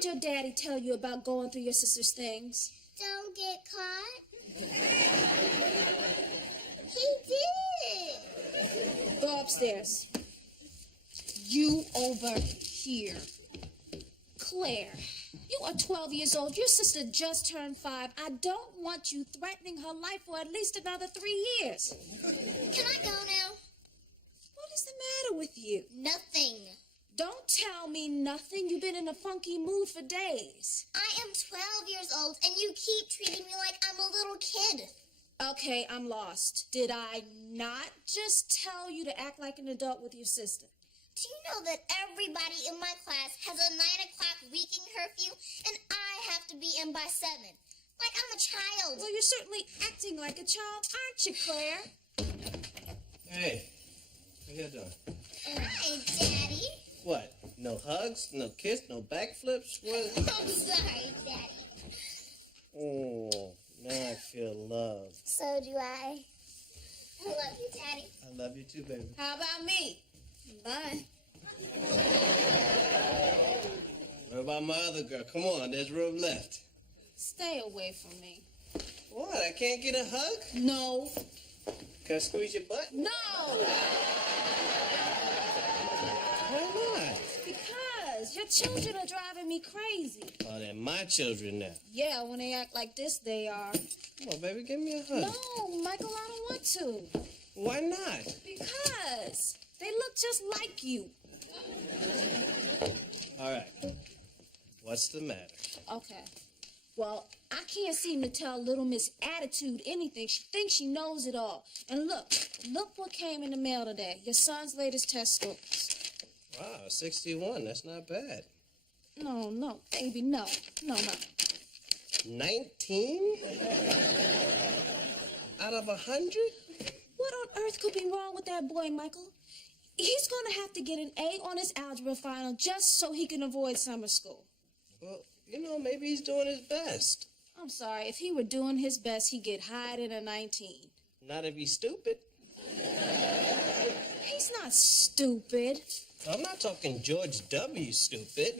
did your daddy tell you about going through your sister's things? Don't get caught. He did. Go upstairs. You over here. Claire, you are 12 years old. Your sister just turned 5. I don't want you threatening her life for at least another 3 years. Can I go now? What is the matter with you? Nothing. Don't tell me nothing. You've been in a funky mood for days. I am 12 years old, and you keep treating me like I'm a little kid. Okay, I'm lost. Did I not just tell you to act like an adult with your sister? Do you know that everybody in my class has a 9 o'clock weekend curfew, and I have to be in by 7? Like I'm a child. Well, you're certainly acting like a child, aren't you, Claire? Hey, how you doing? Hi, Daddy. What? No hugs? No kiss? No backflips? What? I'm sorry, Daddy. Oh, now I feel loved. So do I. I love you, Daddy. I love you too, baby. How about me? Bye. What about my other girl? Come on, there's room left. Stay away from me. What? I can't get a hug? No. Can I squeeze your butt? No! Why not? Because your children are driving me crazy. Oh, they're my children now. Yeah, when they act like this, they are. Come on, baby, give me a hug. No, Michael, I don't want to. Why not? Because they look just like you. All right. What's the matter? Okay. Well, I can't seem to tell little Miss Attitude anything. She thinks she knows it all. And look what came in the mail today. Your son's latest test scores. Wow, 61. That's not bad. No, baby, no. 19? Out of 100? What on earth could be wrong with that boy, Michael? He's going to have to get an A on his algebra final just so he can avoid summer school. Well, maybe he's doing his best. I'm sorry. If he were doing his best, he'd get higher than a 19. Not if he's stupid. He's not stupid. I'm not talking George W. stupid.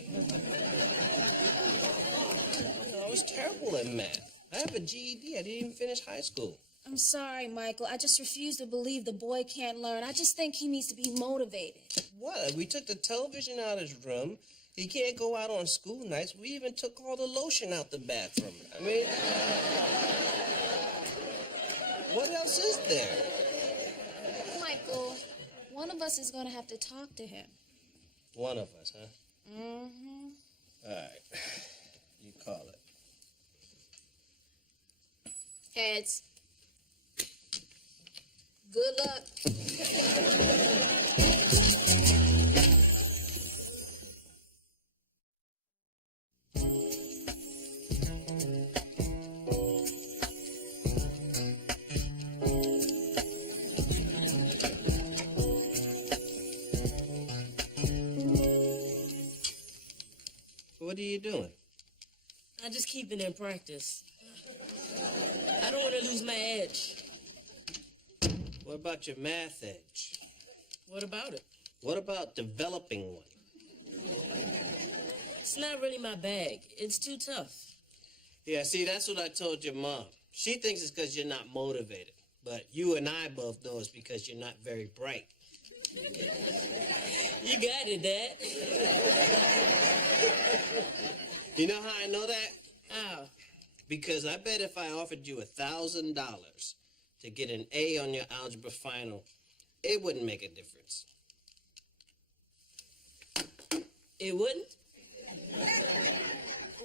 I was terrible at math. I have a GED. I didn't even finish high school. I'm sorry, Michael. I just refuse to believe the boy can't learn. I just think he needs to be motivated. What? We took the television out of his room. He can't go out on school nights. We even took all the lotion out the bathroom. I mean, what else is there? Michael, one of us is going to have to talk to him. One of us, huh? Mm-hmm. All right. You call it. Heads. Good luck. What are you doing? I just keep it in practice. I don't want to lose my edge. What about your math edge? What about it? What about developing one? It's not really my bag. It's too tough. Yeah, see, that's what I told your mom. She thinks it's because you're not motivated. But you and I both know it's because you're not very bright. You got it, Dad. You know how I know that? How? Because I bet if I offered you $1,000 to get an A on your algebra final, it wouldn't make a difference. It wouldn't?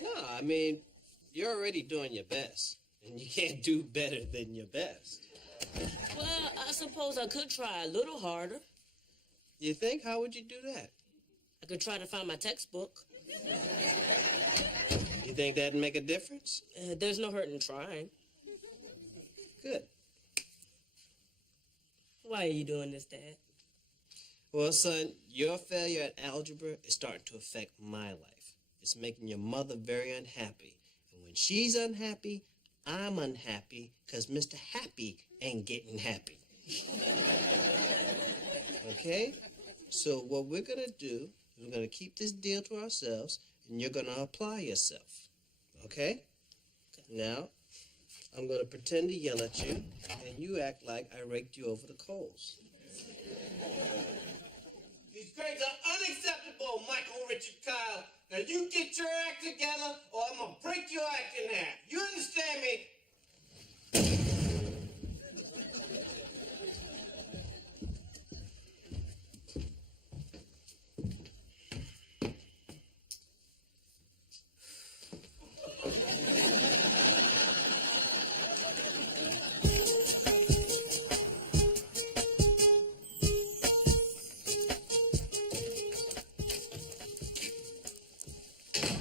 No, I mean, you're already doing your best, and you can't do better than your best. Well, I suppose I could try a little harder. You think? How would you do that? I could try to find my textbook. You think that'd make a difference? There's no hurt in trying. Good. Why are you doing this, Dad? Well, son, your failure at algebra is starting to affect my life. It's making your mother very unhappy. And when she's unhappy, I'm unhappy because Mr. Happy ain't getting happy. Okay? So what we're going to do is we're going to keep this deal to ourselves, and you're going to apply yourself. Okay? Now, I'm going to pretend to yell at you, and you act like I raked you over the coals. These grades are unacceptable, Michael Richard Kyle. Now you get your act together, or I'm going to break your act in half. You understand me?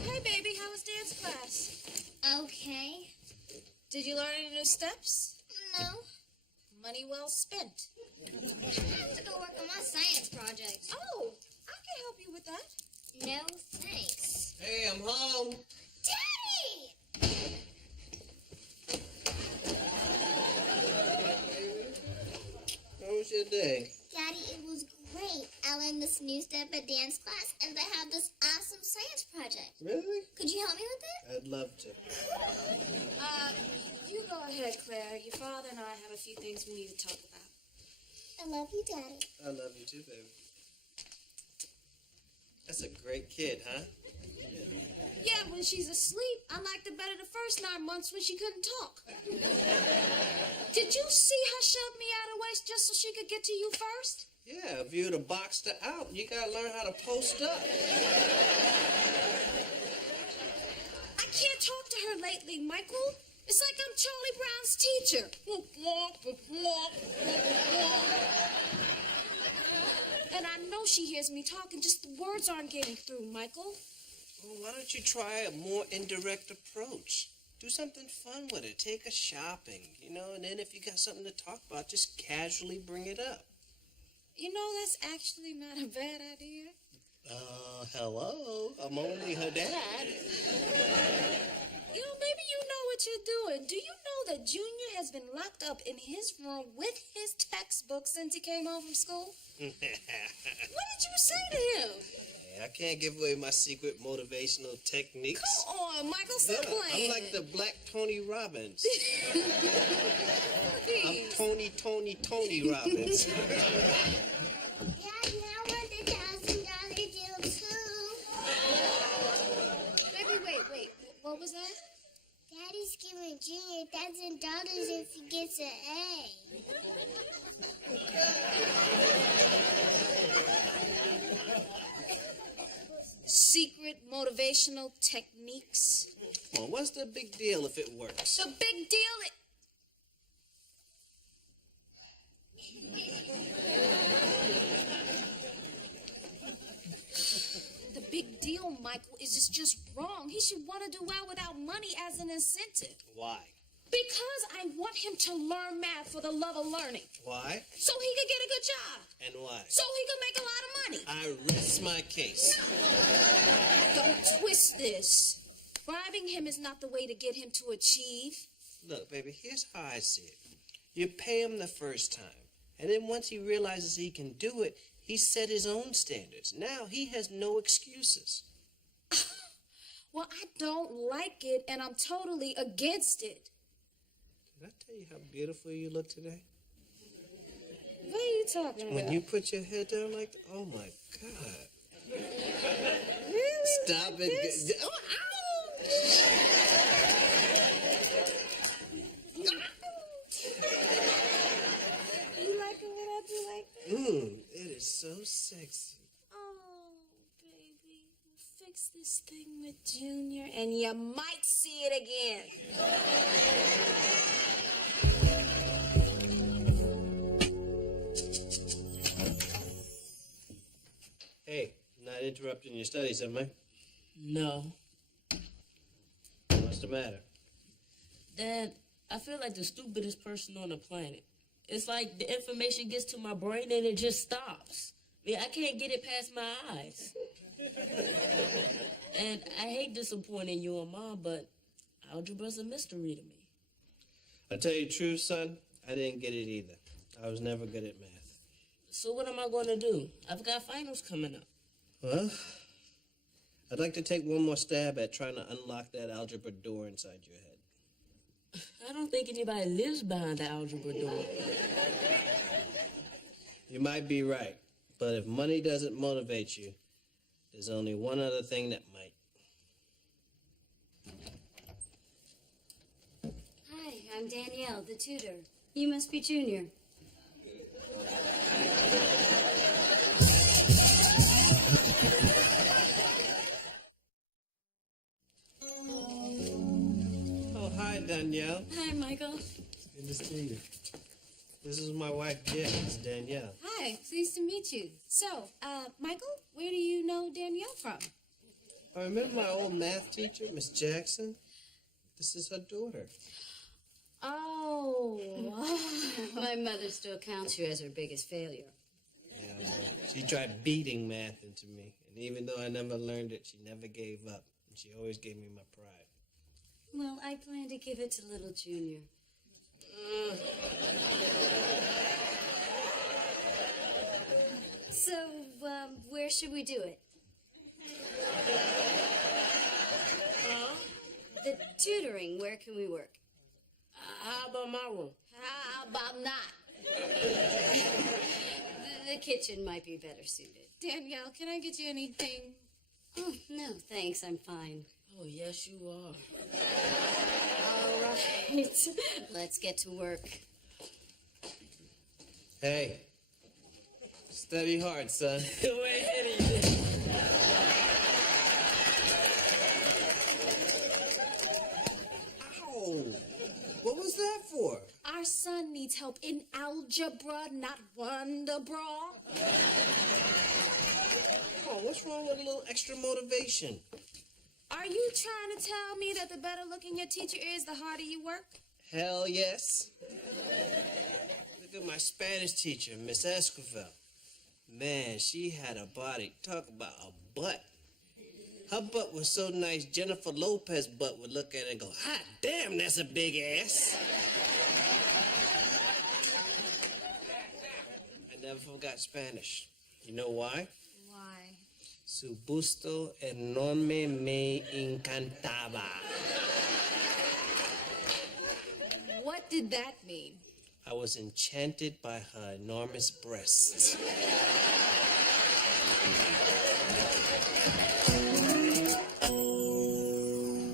Hey, baby, how was dance class? Okay. Did you learn any new steps? No. Money well spent. I have to go work on my science project. Oh, I can help you with that. No, thanks. Hey, I'm home. Daddy! How was your day? Daddy, it was great. I learned this new step at dance class, and they have this awesome science project. Really? Could you help me with it? I'd love to. You go ahead, Claire. Your father and I have a few things we need to talk about. I love you, Daddy. I love you too, baby. That's a great kid, huh? Yeah, when she's asleep, I liked her better the first 9 months when she couldn't talk. Did you see her shove me out of waist just so she could get to you first? Yeah, if you would have boxed her out, you gotta learn how to post up. I can't talk to her lately, Michael. It's like I'm Charlie Brown's teacher. And I know she hears me talking, just the words aren't getting through, Michael. Well, why don't you try a more indirect approach? Do something fun with it. Take her shopping, and then if you got something to talk about, just casually bring it up. You know, that's actually not a bad idea. Hello. I'm only her dad. Maybe you know what you're doing. Do you know that Junior has been locked up in his room with his textbook since he came home from school? What did you say to him? Hey, I can't give away my secret motivational techniques. Come on, Michael, stop Look, playing. I'm like the Black Tony Robbins. I'm Please. Tony Robbins. Dad, now what the $1,000 deal too? Baby, wait. What was that? Daddy's giving Junior $1,000 if he gets an A. Secret motivational techniques. Well, what's the big deal if it works? The big deal The big deal, Michael, is it's just wrong. He should want to do well without money as an incentive. Why? Because I want him to learn math for the love of learning. Why? So he could get a good job. And why? So he could make a lot of money. I rest my case. Don't twist this. Bribing him is not the way to get him to achieve. Look, baby, here's how I see it. You pay him the first time, and then once he realizes he can do it, he set his own standards. Now he has no excuses. Well, I don't like it, and I'm totally against it. Did I tell you how beautiful you look today? What are you talking about? When you put your head down like that, oh my God. Really? Stop Like it. this? Oh, You like it when I do like that? it is so sexy. Oh, baby. We'll fix this thing with Junior, and you might see it again. Hey, not interrupting your studies, am I? No. What's the matter? Dad, I feel like the stupidest person on the planet. It's like the information gets to my brain and it just stops. I can't get it past my eyes. And I hate disappointing you and Mom, but algebra's a mystery to me. I tell you the truth, son, I didn't get it either. I was never good at math. So what am I going to do? I've got finals coming up. Well, I'd like to take one more stab at trying to unlock that algebra door inside your head. I don't think anybody lives behind the algebra door. You might be right, but if money doesn't motivate you, there's only one other thing that might. Hi, I'm Danielle, the tutor. You must be Junior. Oh, hi, Danielle. Hi, Michael. Good to see you. This is my wife, Jen. It's Danielle. Hi, pleased to meet you. So, Michael, where do you know Danielle from? I remember my old math teacher, Miss Jackson. This is her daughter. Oh. My mother still counts you as her biggest failure. Yeah, well, she tried beating math into me, and even though I never learned it, she never gave up, and she always gave me my pride. Well, I plan to give it to little Junior. So, where should we do it? Huh? The tutoring, where can we work? How about my room? How about not? The kitchen might be better suited. Danielle, can I get you anything? Oh, no, thanks, I'm fine. Oh, yes, you are. All right, let's get to work. Hey, study hard, son. Way ahead of you. Ow! What was that for? Our son needs help in algebra, not wonder bra. Oh, what's wrong with a little extra motivation? Are you trying to tell me that the better looking your teacher is, the harder you work? Hell yes. Look at my Spanish teacher, Miss Esquivel. Man, she had a body. Talk about a butt. Her butt was so nice, Jennifer Lopez's butt would look at it and go, hot damn, that's a big ass. I never forgot Spanish. You know why? Why? Su busto enorme me encantaba. What did that mean? I was enchanted by her enormous breasts.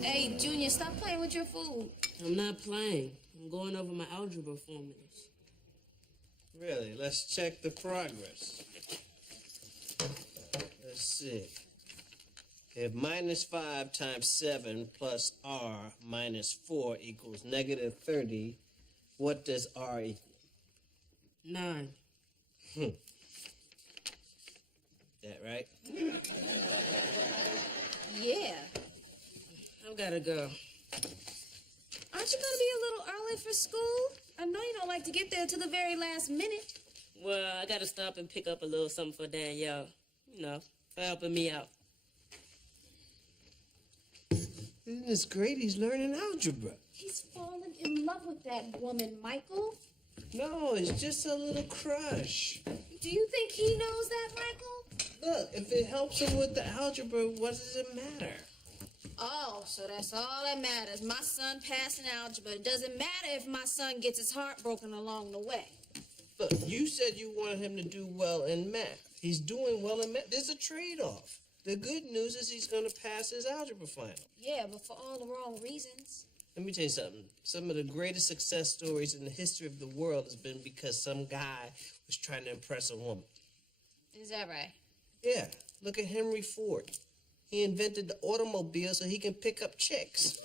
Hey, Junior, stop playing with your food. I'm not playing. I'm going over my algebra formulas. Really? Let's check the progress. Let's see. If minus 5 times 7 plus r minus 4 equals negative 30, what does r equal? 9. That right? Yeah. I've got to go. Aren't you going to be a little early for school? I know you don't like to get there till the very last minute. Well, I got to stop and pick up a little something for Danielle. You know, for helping me out. Isn't this great? He's learning algebra. He's fallen in love with that woman, Michael. No, it's just a little crush. Do you think he knows that, Michael? Look, if it helps him with the algebra, what does it matter? Oh, so that's all that matters. My son passing algebra. It doesn't matter if my son gets his heart broken along the way. Look, you said you wanted him to do well in math. He's doing well in math. There's a trade-off. The good news is he's going to pass his algebra final. Yeah, but for all the wrong reasons. Let me tell you something. Some of the greatest success stories in the history of the world has been because some guy was trying to impress a woman. Is that right? Yeah, look at Henry Ford. He invented the automobile so he can pick up chicks.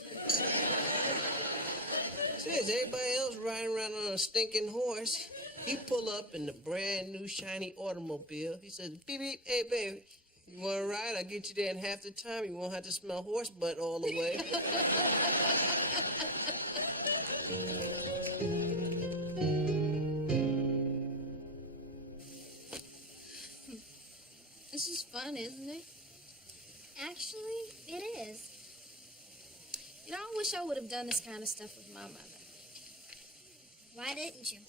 Says everybody else riding around on a stinking horse. He pull up in the brand new shiny automobile. He says, beep, beep, hey, baby, you want to ride? I'll get you there in half the time. You won't have to smell horse butt all the way. This is fun, isn't it? Actually, it is. You know, I wish I would have done this kind of stuff with my mother. Why didn't you?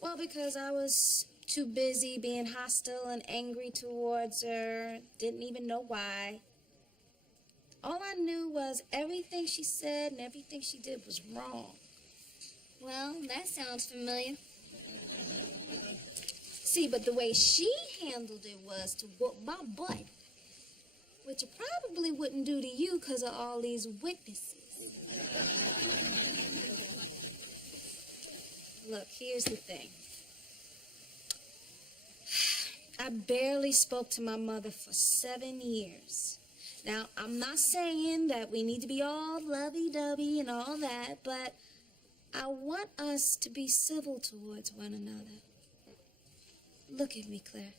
Well, because I was too busy being hostile and angry towards her. Didn't even know why. All I knew was everything she said and everything she did was wrong. Well, that sounds familiar. See, but the way she handled it was to whoop my butt, which it probably wouldn't do to you because of all these witnesses. Look, here's the thing. I barely spoke to my mother for 7 years. Now, I'm not saying that we need to be all lovey-dovey and all that, but I want us to be civil towards one another. Look at me, Claire.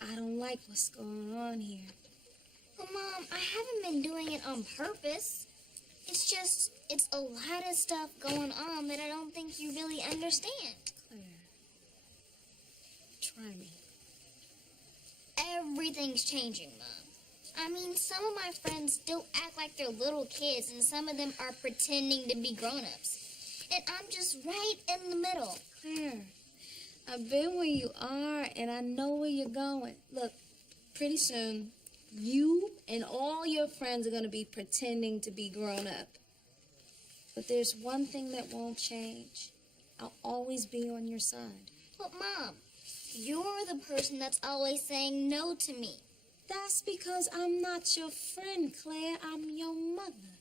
I don't like what's going on here. Well, Mom, I haven't been doing it on purpose. It's just, it's a lot of stuff going on that I don't think you really understand. Claire, try me. Everything's changing, Mom. I mean, some of my friends still act like they're little kids, and some of them are pretending to be grown-ups. And I'm just right in the middle. Claire, I've been where you are, and I know where you're going. Look, pretty soon, you and all your friends are going to be pretending to be grown up. But there's one thing that won't change. I'll always be on your side. But, Mom, you're the person that's always saying no to me. That's because I'm not your friend, Claire. I'm your mother.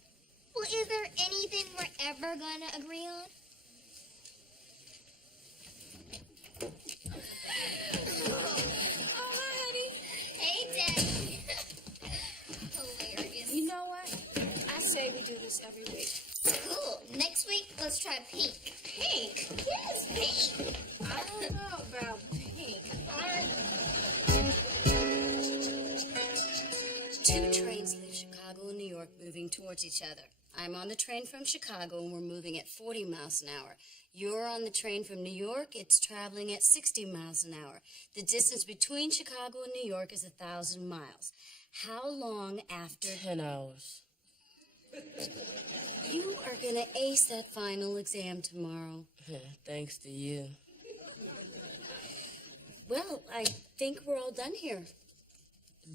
Well, is there anything we're ever going to agree on? Oh, hi, honey. Hey, Daddy. Hilarious. You know what? I say we do this every week. Cool. Next week, let's try pink. Pink? Yes, pink. I don't know about pink. Two trains leave Chicago and New York moving towards each other. I'm on the train from Chicago and we're moving at 40 miles an hour. You're on the train from New York, it's traveling at 60 miles an hour. The distance between Chicago and New York is 1,000 miles. How long after 10 hours. you are going to ace that final exam tomorrow? Thanks to you. Well, I think we're all done here.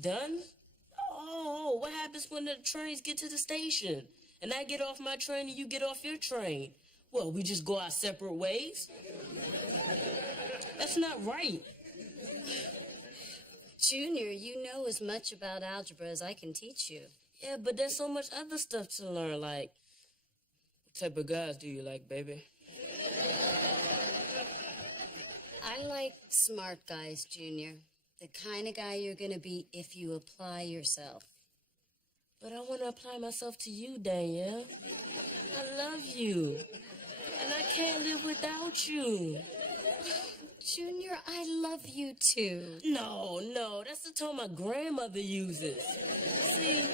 Done? Oh, what happens when the trains get to the station? And I get off my train and you get off your train? Well, we just go our separate ways? That's not right. Junior, you know as much about algebra as I can teach you. Yeah, but there's so much other stuff to learn, like, what type of guys do you like, baby? I like smart guys, Junior. The kind of guy you're going to be if you apply yourself. But I want to apply myself to you, Danielle. I love you. And I can't live without you. Junior, I love you too. No, that's the tone my grandmother uses. See,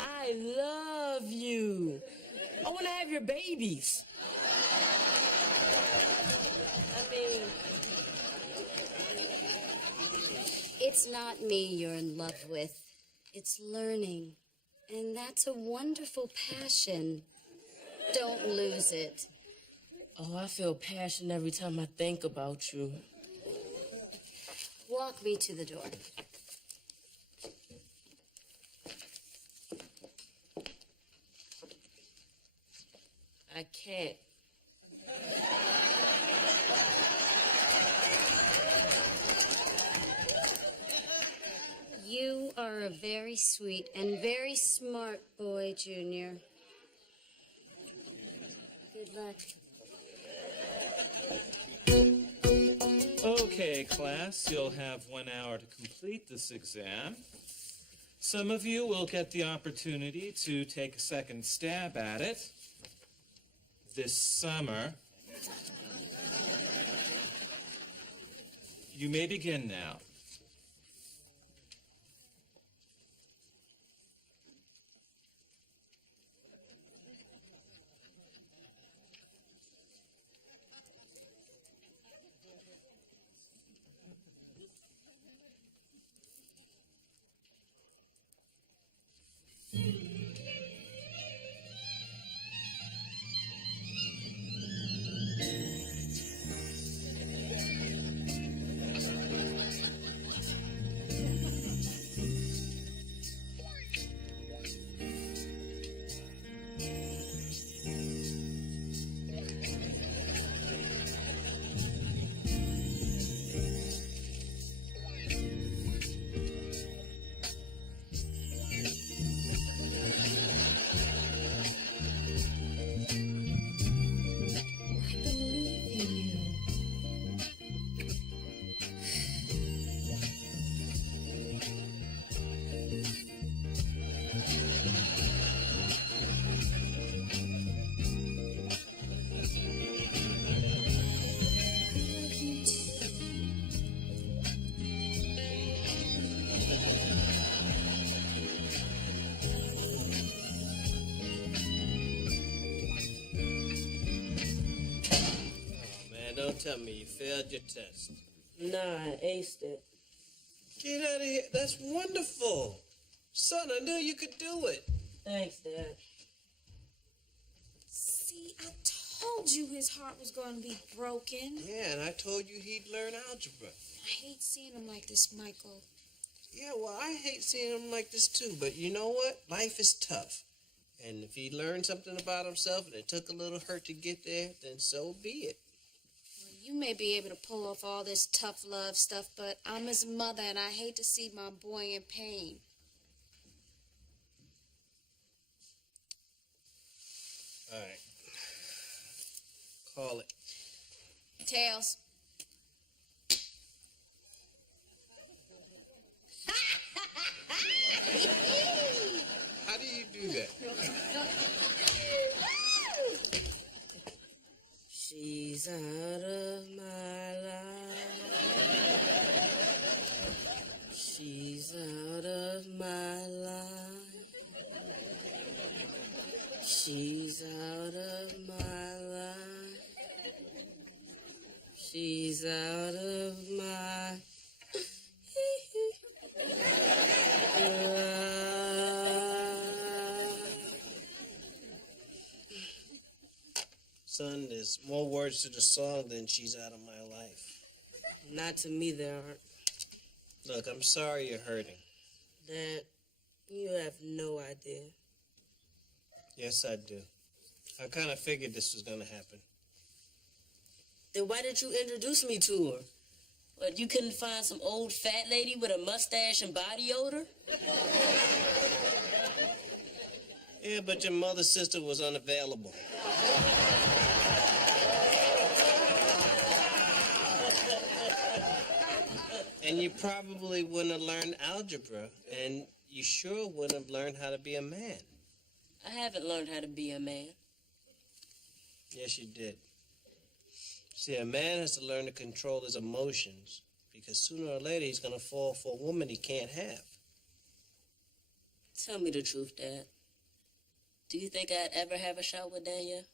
I love you. I want to have your babies. I mean, It's not me you're in love with. It's learning. And that's a wonderful passion. Don't lose it. oh, I feel passion every time I think about you. Walk me to the door. I can't. You are a very sweet and very smart boy, Junior. Good luck. Okay, class, you'll have 1 hour to complete this exam. Some of you will get the opportunity to take a second stab at it this summer. You may begin now. tell me you failed your test. Nah, I aced it. Get out of here. That's wonderful. Son, I knew you could do it. Thanks, Dad. See, I told you his heart was going to be broken. Yeah, and I told you he'd learn algebra. I hate seeing him like this, Michael. Yeah, well, I hate seeing him like this too, but you know what? Life is tough. And if he learned something about himself and it took a little hurt to get there, then so be it. Well, you may be able to pull off all this tough love stuff, but I'm his mother and I hate to see my boy in pain. All right. Call it. Tails. How do you do that? She's out of my life. She's out of my life. She's out of my life. She's out of my life. Son, there's more words to the song than she's out of my life. Not to me, there aren't. Look, I'm sorry you're hurting. Dad, you have no idea. Yes, I do. I kind of figured this was going to happen. Then why did you introduce me to her? What, you couldn't find some old fat lady with a mustache and body odor? Yeah, but your mother's sister was unavailable. And you probably wouldn't have learned algebra, and you sure wouldn't have learned how to be a man. I haven't learned how to be a man. Yes, you did. See, a man has to learn to control his emotions, because sooner or later he's going to fall for a woman he can't have. Tell me the truth, Dad. Do you think I'd ever have a shot with Danielle?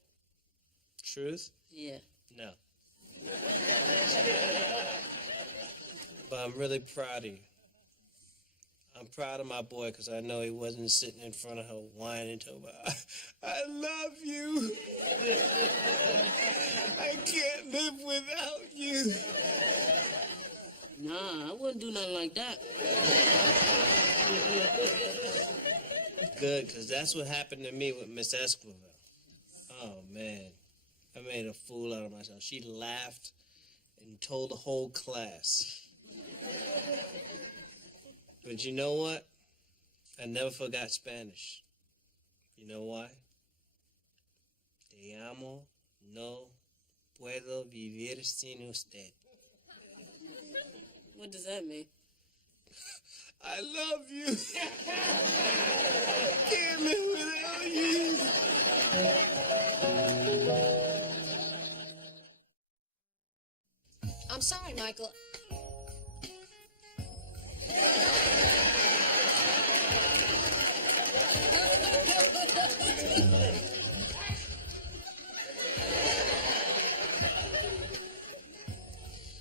Truth? Yeah. No. But I'm really proud of you. I'm proud of my boy because I know he wasn't sitting in front of her whining to her. I love you. I can't live without you. Nah, I wouldn't do nothing like that. Good, because that's what happened to me with Miss Esquivel. Oh, man. I made a fool out of myself. She laughed and told the whole class. But you know what? I never forgot Spanish. You know why? Te amo, no puedo vivir sin usted. What does that mean? I love you. Can't live without you. I'm sorry, Michael.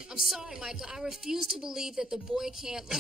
I'm sorry, Michael. I refuse to believe that the boy can't learn.